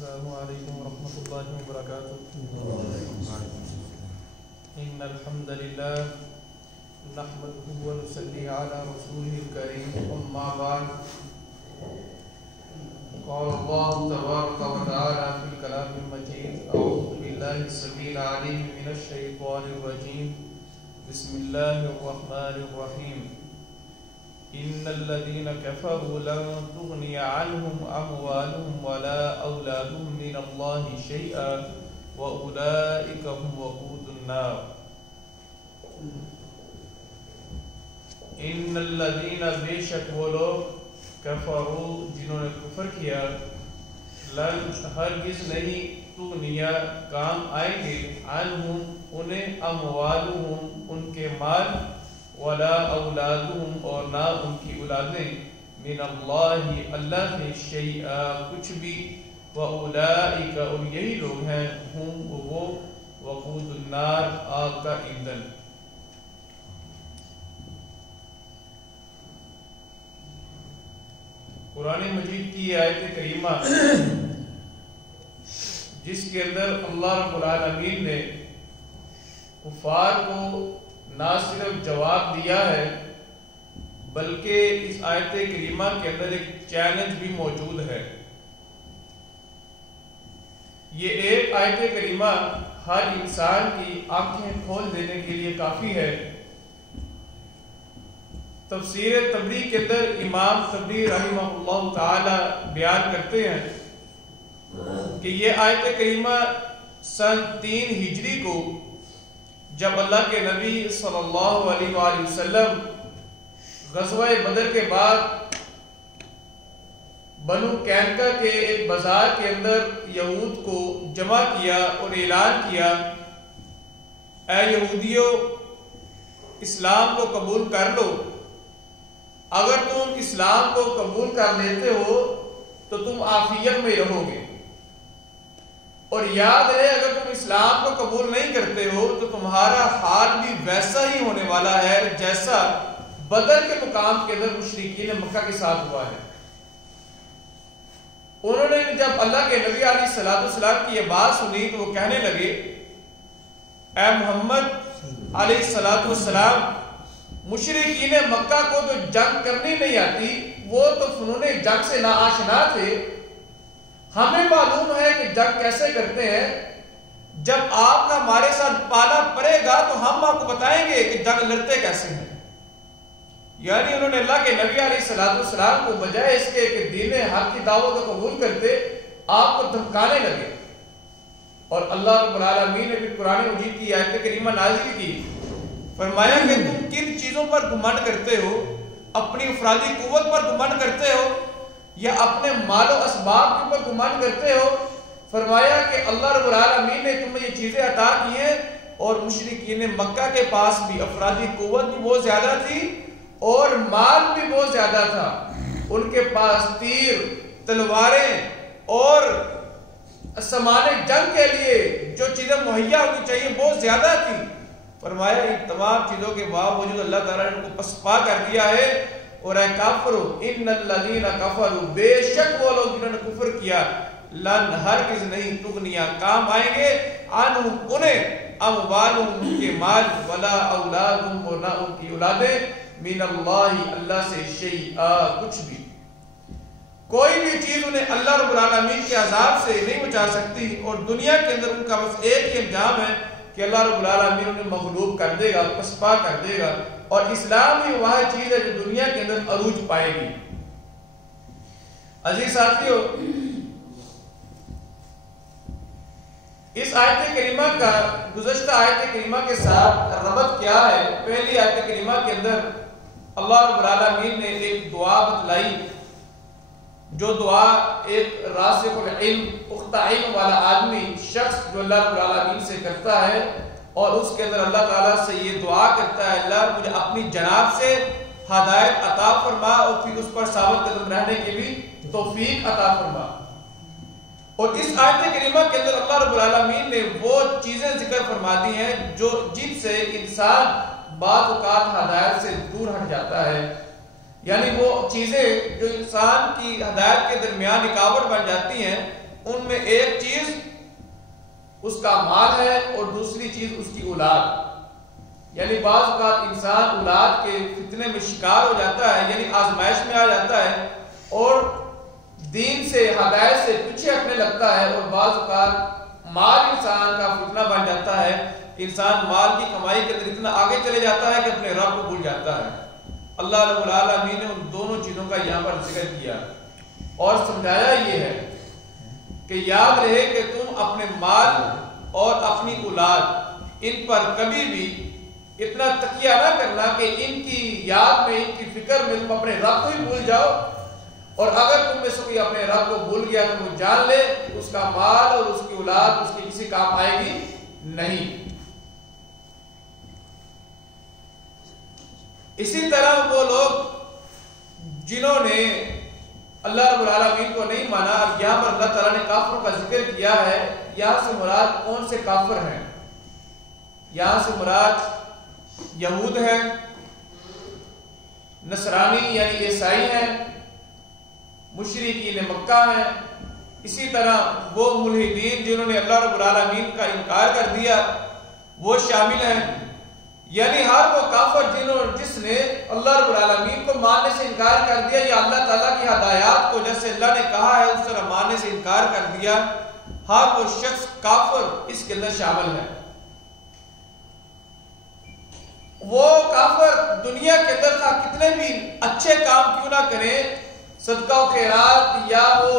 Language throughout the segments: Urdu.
السلام علیکم ورحمۃ اللہ وبرکاتہ. ان الحمد للہ نحمده ونصلي على رسوله الكريم. اما بعد قال الله تبارك وتعالى في الكلام المجيد. اعوذ بالله السميع العليم من الشيطان الرجيم. بسم الله الرحمن الرحيم. ان الذين كفروا لن تغني عنهم اموالهم ولا اولادهم من الله شيئا واولئك هم وقود النار. ان الذين بشك وہ لوگ کفروا جنہوں نے کفر کیا لن ہرگز نہیں تغنیا کام آئیں گے عنہم انہیں اموالهم ان کے مال ولا اولادهم اور نہ ان کی اولادیں من اللہ اللہ سے شیئا کچھ بھی واولئک اور یہی لوگ ہیں ہم وہ وقود النار آگ کا ایندھن. قرآن مجید کی آیت کریمہ جس کے اندر اللہ رب العالمین نے کفار کو نہ صرف جواب دیا ہے بلکہ اس آیت کریمہ کے اندر ایک چیلنج بھی موجود ہے. یہ ایک آیت کریمہ ہر انسان کی آنکھیں کھول دینے کے لیے کافی ہے. تفسیر تبری کے اندر امام تبری رحمہ اللہ تعالی بیان کرتے ہیں کہ یہ آیت کریمہ سن 3 ہجری کو جب اللہ کے نبی صلی اللہ علیہ وآلہ وسلم غزوہ بدر کے بعد بنو قینقاع کے ایک بازار کے اندر یہود کو جمع کیا اور اعلان کیا اے یہودیو اسلام کو قبول کر لو. اگر تم اسلام کو قبول کر لیتے ہو تو تم عافیت میں رہو گے اور یاد رہے اگر تم اسلام کو قبول نہیں کرتے ہو تو تمہارا حال بھی ویسا ہی ہونے والا ہے جیسا بدر کے مقام کے اندر مشرکین مکہ کے ساتھ ہوا ہے. انہوں نے جب اللہ کے نبی علیہ السلام کی یہ بات سنی تو وہ کہنے لگے اے محمد علیہ السلام مشرکین مکہ کو تو جنگ کرنی نہیں آتی وہ تو فنون جنگ سے ناآشنا تھے. ہمیں معلوم ہے کہ جنگ کیسے کرتے ہیں. جب آپ کا ہمارے ساتھ پالا پڑے گا تو ہم آپ کو بتائیں گے کہ جنگ لڑتے کیسے ہیں. یعنی انہوں نے اللہ کے نبی علیہ السلام کو بجائے اس کے کہ دین حق کی دعوت کو قبول کرتے آپ کو دھمکانے لگے. اور اللہ رب العالمین نے بھی قرآن مجید کی آیت کریمہ نازل کی. فرمایا کہ تم کن چیزوں پر گھمنڈ کرتے ہو, اپنی افرادی قوت پر گھمنڈ کرتے ہو یا اپنے مال و اسباب کے اوپر گھمنڈ کرتے ہو. فرمایا کہ اللہ رب العالمین نے تمہیں یہ چیزیں عطا کی ہیں اور مشرکین مکہ کے پاس بھی افرادی قوت بھی بہت زیادہ تھی اور مال بھی بہت زیادہ تھا. ان کے پاس تیر تلواریں اور سامان جنگ کے لیے جو چیزیں مہیا ہونی چاہیے بہت زیادہ تھی. فرمایا ان تمام چیزوں کے باوجود اللہ تعالیٰ نے ان کو پسپا کر دیا ہے. اور اے کافرو ان الذین کفروا بے شک وہ لوگ جنہوں نے کفر کیا لن ہرگز نہیں تغنیا کام آئیں گے عنہم انہیں اموالہم ان کے مال ولا اولادہم اور نہ ان کی اولادیں من اللہ اللہ سے شیئا کچھ بھی. کوئی بھی چیز انہیں اللہ رب العالمین کے عذاب سے نہیں بچا سکتی. اور دنیا کے اندر ان کا بس ایک ہی انجام ہے کہ اللہ رب العالمین انہیں مغلوب کر دے گا, پسپا کر دے گا. اور اسلام ہی وہ چیز ہے جو دنیا کے اندر عروج پائے گی. عزیز ساتھیو اس آیت کریمہ کا گزشتہ آیت کریمہ کے ساتھ ربط کیا ہے؟ پہلی آیت کریمہ کے اندر اللہ رب العالمین نے ایک دعا بتلائی جو دعا ایک راسخ العلم پختہ علم والا آدمی شخص جو اللہ رب العالمین سے کرتا ہے اور اس کے اندر اللہ تعالیٰ سے یہ دعا کرتا ہے اللہ مجھے اپنی جناب سے ہدایت عطا فرما اور پھر اس پر ثابت قدم رہنے کی بھی توفیق عطا فرما. اور اس آیت کریمہ کے اندر اللہ رب العالمین نے وہ چیزیں ذکر فرما دی ہیں جو جن سے انسان بعض اوقات ہدایت سے دور ہٹ جاتا ہے. یعنی وہ چیزیں جو انسان کی ہدایت کے درمیان رکاوٹ بن جاتی ہیں ان میں ایک چیز اس کا مال ہے اور دوسری چیز اس کی اولاد۔ یعنی بعض اوقات انسان اولاد کے فتنے میں شکار ہو جاتا ہے، یعنی آزمائش میں آ جاتا ہے اور دین سے، ہدایت سے پیچھے ہٹنے لگتا ہے، اور بعض اوقات مال انسان کا فتنہ بن جاتا ہے کہ انسان مال کی کمائی کے اندر اتنا آگے چلے جاتا ہے کہ اپنے رب کو بھول جاتا ہے۔ اللہ رب العالمین نے ان دونوں چیزوں کا یہاں پر ذکر کیا اور سمجھایا یہ ہے کہ یاد رہے کہ تم اپنے مال اور اپنی اولاد ان پر کبھی بھی اتنا تکیہ نہ کرنا کہ ان کی یاد میں، ان کی فکر میں تم اپنے رب کو ہی بھول جاؤ، اور اگر تم میں سے کوئی اپنے رب کو بھول گیا تو وہ جان لے اس کا مال اور اس کی اولاد اس کے کسی کام آئے گی نہیں۔ اسی طرح وہ لوگ جنہوں نے اللہ رب العالمین کو نہیں مانا، اب یہاں پر اللہ تعالیٰ نے کافروں کا ذکر کیا ہے۔ یہاں سے مراد کون سے کافر ہیں؟ یہاں سے مراد یہود ہیں، نصرانی یعنی عیسائی ہیں، مشرکین مکہ ہیں، اسی طرح وہ ملحدین جنہوں نے اللہ رب العالمین کا انکار کر دیا وہ شامل ہیں۔ یعنی ہر وہ کافر جس نے اللہ رب العالمین کو ماننے سے انکار کر دیا یا اللہ تعالیٰ کی ہدایات کو جیسے اللہ نے کہا ہے اس طرح ماننے سے انکار کر دیا، ہر وہ شخص کافر اس کے اندر شامل ہے۔ وہ کافر دنیا کے اندر تھا کتنے بھی اچھے کام کیوں نہ کریں، صدقہ و خیرات یا وہ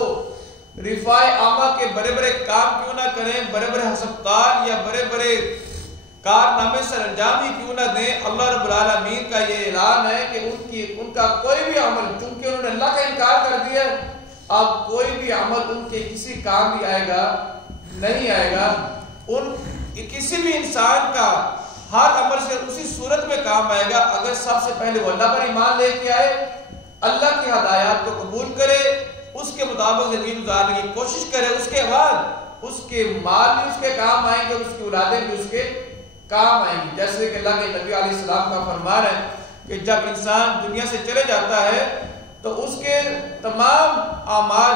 رفاع عامہ کے بڑے بڑے کام کیوں نہ کریں، بڑے بڑے ہسپتال یا بڑے بڑے کارنامے سر انجام ہی کیوں نہ دیں، اللہ رب العالمین کا یہ اعلان ہے کہ ان کا کوئی بھی عمل، چونکہ انہوں نے اللہ کا انکار کر دیا، اب کوئی بھی عمل ان کے کسی کام بھی آئے گا نہیں آئے گا۔ کسی بھی انسان کا ہر عمل سے اسی صورت میں کام آئے گا اگر سب سے پہلے وہ اللہ پر ایمان لے کے آئے، اللہ کی ہدایات کو قبول کرے، اس کے مطابق زندگی گزارنے کی کوشش کرے، اس کے بعد اس کے مال بھی اس کے کام آئیں گے، اس کی اولادیں بھی اس کے کام آئیں گی۔ جیسے کہ اللہ کے نبی علیہ السلام کا فرمان ہے کہ جب انسان دنیا سے چلے جاتا ہے تو اس کے تمام اعمال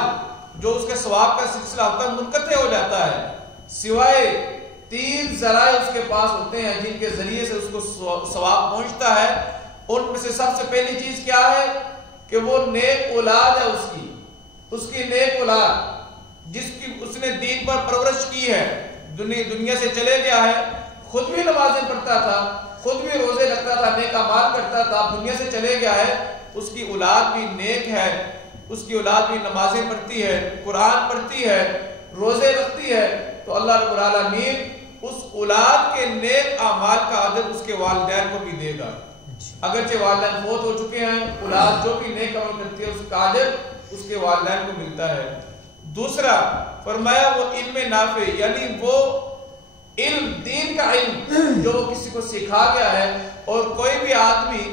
جو اس کے ثواب کا سلسلہ ہوتا ہے منقطع ہو جاتا ہے، سوائے 3 ذرائع اس کے پاس ہوتے ہیں جن کے ذریعے سے اس کو ثواب پہنچتا ہے۔ ان میں سے سب سے پہلی چیز کیا ہے کہ وہ نیک اولاد ہے، اس کی نیک اولاد جس کی اس نے دین پر پرورش کی ہے، دنیا سے چلے گیا ہے، خود بھی نمازیں پڑھتا تھا، خود بھی روزے رکھتا تھا، نیک اعمال کرتا تھا، دنیا سے چلے گیا ہے، اس کی اولاد بھی نیک ہے، اس کی اولاد بھی نمازیں پڑھتی ہے، قرآن پڑھتی ہے، روزے رکھتی ہے، تو اللہ رب العالمین اس اولاد کے نیک اعمال کا اجر اس کے والدین کو بھی دے گا۔ اگرچہ والدین فوت ہو چکے ہیں، اولاد جو بھی نیک عمل کرتی ہے اس کا اجر اس کے والدین کو ملتا ہے۔ دوسرا فرمایا وہ علم نافع، یعنی وہ علم، دین کا علم جو کسی کو سکھا گیا ہے، اور کوئی بھی آدمی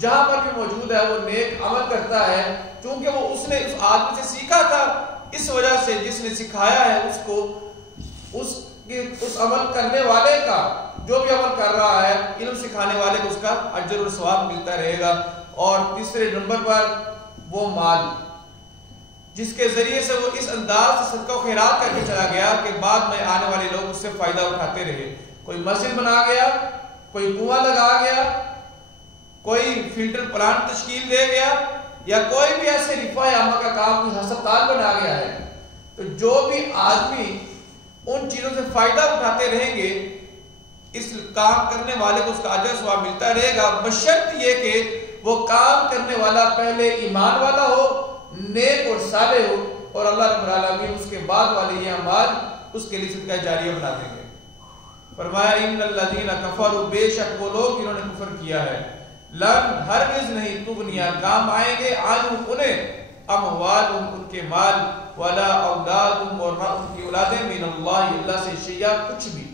جہاں پر بھی موجود ہے وہ نیک عمل کرتا ہے، چونکہ وہ اس نے اس آدمی سے سیکھا تھا، اس وجہ سے جس نے سکھایا ہے اس کو اس عمل کرنے والے کا، جو بھی عمل کر رہا ہے علم سکھانے والے کو اس کا اجر اور ثواب ملتا رہے گا۔ اور تیسرے نمبر پر وہ مال جس کے ذریعے سے وہ اس انداز سے صدقہ و خیرات کر کے چلا گیا کہ بعد میں آنے والے لوگ اس سے فائدہ اٹھاتے رہے۔ کوئی مسجد بنا گیا، کوئی کنواں لگا گیا، کوئی فلٹر پلانٹ تشکیل دے گیا، یا کوئی بھی ایسے رفاع عامہ کا کام، کوئی ہسپتال بنا گیا ہے، تو جو بھی آدمی ان چیزوں سے فائدہ اٹھاتے رہیں گے اس کام کرنے والے کو اس کا اجر ثواب ملتا رہے گا، بشرط یہ کہ وہ کام کرنے والا پہلے ایمان والا ہو، نیک اور صالح ہو، اور اللہ رب العالمین اس کے بعد والے یہ اعمال اس کے لیے صدقہ جاریہ بنا دیں گے۔ فرمایا ان الذین کفروا، بے شک وہ لوگ جنہوں نے کفر کیا ہے، لن ہرگز نہیں تغنیا کام آئیں گے عنہم انہیں، اموالہم ان کے مال، ولا اولادہم اور نہ ان کی اولادیں، من اللہ اللہ سے شیئا کچھ بھی،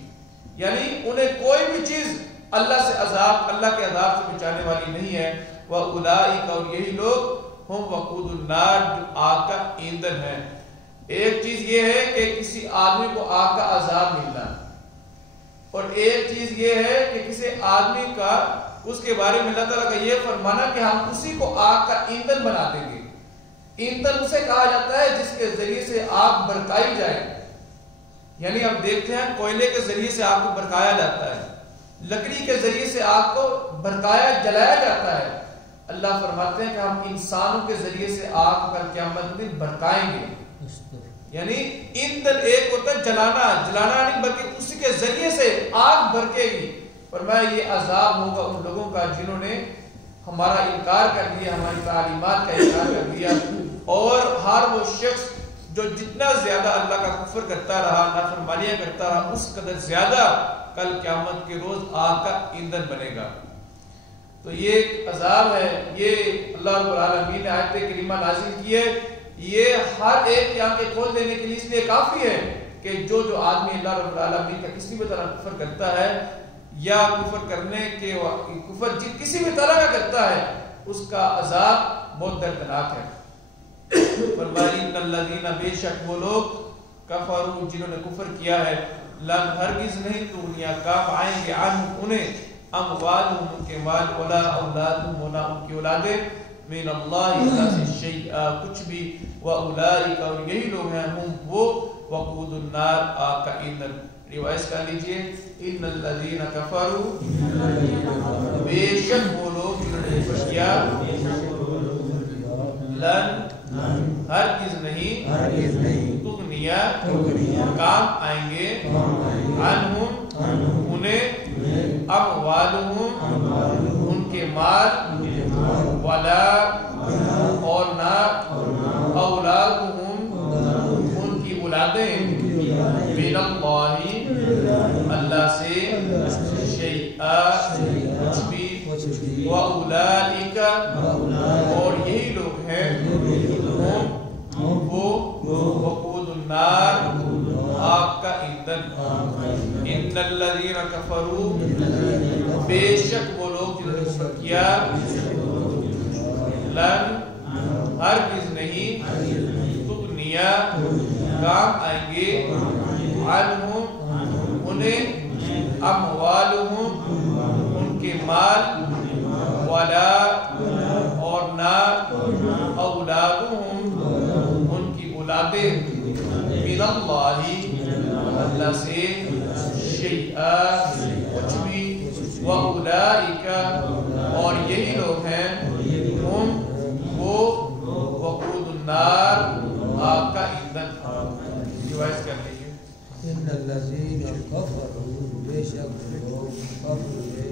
یعنی انہیں کوئی بھی چیز اللہ سے عذاب، اللہ کے عذاب سے بچانے والی نہیں ہے۔ وَأُولَئِكَ اور یہی لوگ ہم وقود النار جو آگ کا ایندھن ہے۔ ایک چیز یہ ہے کہ کسی آدمی کو آگ کا عذاب ملنا، اور ایک چیز یہ ہے کہ کسی آدمی کا اس کے بارے میں اللہ تعالیٰ کا یہ فرمانا کہ ہم اسی کو آگ کا ایندھن بنا دیں گے۔ ایندھن اسے کہا جاتا ہے جس کے ذریعے سے آگ بھڑکائی جائے. یعنی اب دیکھتے ہیں کوئلے کے ذریعے سے آگ کو بھڑکایا جاتا ہے, لکڑی کے ذریعے سے آگ کو بھڑکایا جلایا جاتا ہے. اللہ فرماتے ہیں کہ ہم انسانوں کے ذریعے سے آگ کل قیامت میں بھڑکائیں گے. یعنی ایندھن ایک ہوتا ہے جلانا نہیں بلکہ اسی کے ذریعے سے آگ بھڑکے گی. فرمایا یہ عذاب ہوگا ان لوگوں کا جنہوں نے ہمارا انکار کر دیا, ہماری تعلیمات کا انکار کر دیا. اور ہر وہ شخص جو جتنا زیادہ اللہ کا کفر کرتا رہا, نافرمانیاں کرتا رہا, اس قدر زیادہ کل قیامت کے روز آگ کا ایندھن بنے گا. تو یہ ایک عذاب ہے. یہ اللہ رب العالمین نے آیت کریمہ نازل کی ہے. یہ ہر ایک کی آنکھیں کھول دینے کے لیے اس لیے کافی ہے کہ جو آدمی اللہ رب العالمین کا کسی بھی طرح کفر کرتا ہے, یا کفر کرنے کے کفر کسی بھی طرح کا کرتا ہے, اس کا عذاب بہت دردناک ہے. فرمایا ان الذین, بے شک وہ لوگ, کفروا جنہوں نے کفر کیا ہے, لن ہرگز نہیں دنیا کام آئیں گے عنہم انہیں, اموالہم ان کے مال, ولا اولادہم ولا ان کی اولادیں, من اللہ اللہ سے شیئا کچھ بھی, واولئک اور یہی لوگ ہیں, ہم وہ, وقود النار آگ کا ایندھن. روایت کر لیجئے, ان الذین کفروا, بے شک وہ لوگ جنہوں نے کفر کیا, لن ہرگز نہیں, تغنیا کام آئیں گے, عنہم انہیں, اموالہم ان کے مال, ولا اور نہ, اولادہم ان کی اولادیں, من اللہ اللہ سے, شیئا کچھ بھی, واولئک اور یہی لوگ ہیں, وہ وقود النار آگ کا ایندھن. ان الذین کفروا, بے شک وہ لوگ جنہوں نے کفر کیا, لن ہرگز نہیں, تغنیا کام آئیں گے, عنہم انہیں, اموالہم ان کے مال, ولا اور نہ, اولادہم ان کی اولادیں, من اللہ اللہ سے, شیئا کچھ بھی, واولئک اور یہی لوگ ہیں, ہم وہ, وقود النار آگ کا ایندھن. روایت کر لیجیے. ان الذین کفروا, بے شک لوگ کفر